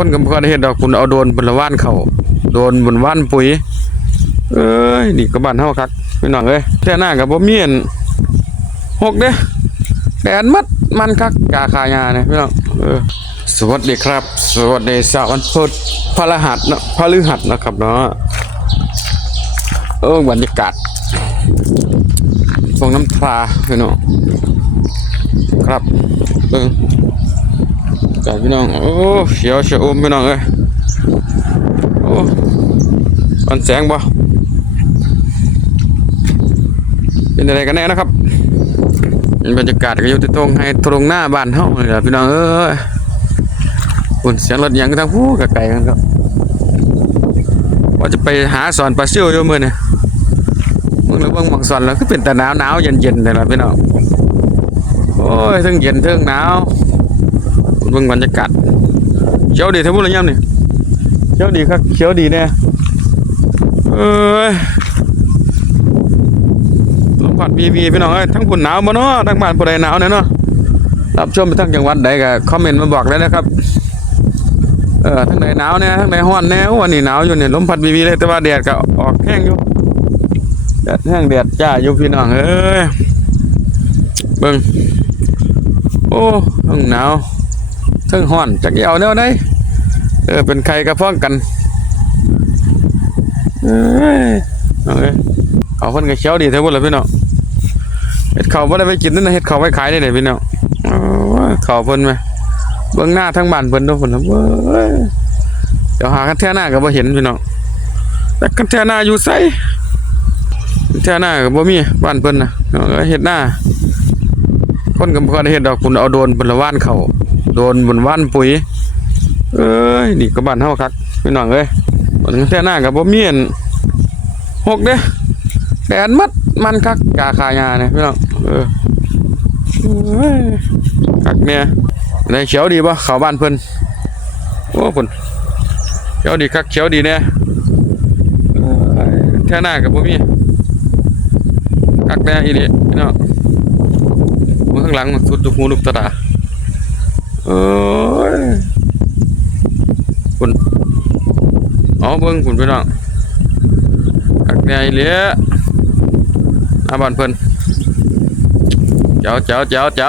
พิ่นก็บ่ค่อยได้เฮ็ดดอกคุณเอาโดนบนว่านเขาโดนบนว่านปุ๋ย เอ้ยนี่ก็บ้านเฮาคักพี่น้องเอ้ยแท่หน้าก็บ่มีอันหกเด้แดดมัดมันคักกาคายาเนี่ยพี่น้องเออสวัสดีครับ สวัสดีสาวันพุธพฤหัสเนาะพฤหัสนะครับเนาะเออบรรยากาศฟองน้ำปลาพี่น้องครับเบิ่ง จากพี่น้อง โอ้เขียวชะอมพี่น้องเอ้ยโอ้มันแสงบ่เป็นอะไรกันแน่นะครับบรรยากาศก็อยู่ที่ตรงให้ตรงหน้าบ้านเฮาเลยพี่น้องเอ้ยคุณเสียงรถยังทางผู้ไกลกันครับว่าจะไปหาสอนปลาซิวอยู่มื้อนี่มึงแล้วเบิ่งหมักสอนแล้วคือเป็นแต่หนาวหนาวๆเย็นๆเลยล่ะพี่น้องโอ้ยทั้งเย็นทั้งหนาว เบิ่งบรรยากาศเขียวดีทั้งหมดเลยยามนี่เขียวดีครับเขียวดีแน่เอ้ยลมพัดวีวีพี่น้องเอ้ยทั้งคุณหนาวบ่เนาะทั้งบ้านผู้ใดหนาวเนี่ยเนาะรับชมไปทั้งจังหวัดใดก็คอมเมนต์มาบอกได้นะครับเออทั้งไหนหนาวเนี่ยทั้งไหนร้อนแน่วันนี้หนาวอยู่เนี่ยลมพัดวีวีเลยแต่ว่าแดดก็ออกแห้งอยู่แดดแห้งแดดจ้าอยู่พี่น้องเอ้ยเบิ่งโอ้ทั้งหนาว ทั้งร้อนจักเอาแนวใดเออเป็นใครก็พ้องกันเออเอาเพิ่นก็เขียวดีเท่าพุ่นล่พี่น้องเฮ็ดเข้าวบ่ได้ไปกินนั่นนะเฮ็ดเขาไว้ขายได้เด้พี่น้องโอ้ยข้าเพิ่นแม่เบิ่งหน้าทั้งบ้านเพิ่นเนาะพุ่นนะเว้ยเดี๋ยวหากันแท่หน้าก็บ่เห็นพี่น้องแต่กันแท่หน้าอยู่ไสแท่หน้าก็บ่มีบ้านเพิ่นนะเนาะเฮ็ดหน้าคนก็บ่ค่อยได้เฮ็ดดอกคุณเอาโดนบนละว่านเขา โดนบนว่านปุ๋ย เอ้ยนี่ก็บ้านเฮาคักพี่น้องเอ้ยมันแท่หน้าก็บ่มีอันหกเด้แดดมัดมันคักกาคายาเนี่ยพี่น้องเออคักเนี่ยในเขียวดีป่ะเขาบ้านเพิ่นโอ้พุ่นเขียวดีคักเขียวดีเนี่ยแท่หน้ากับพวกมีคักแน่อีนี่พี่น้องมือข้างหลังมันสุดลูหูลูกตา เออคุณอ๋อเบิ่งคุณพี่น้องกักแน่เลี้ยหน้าบ้านเพิ่นเจ้าเจ้าเจ้าเจ้า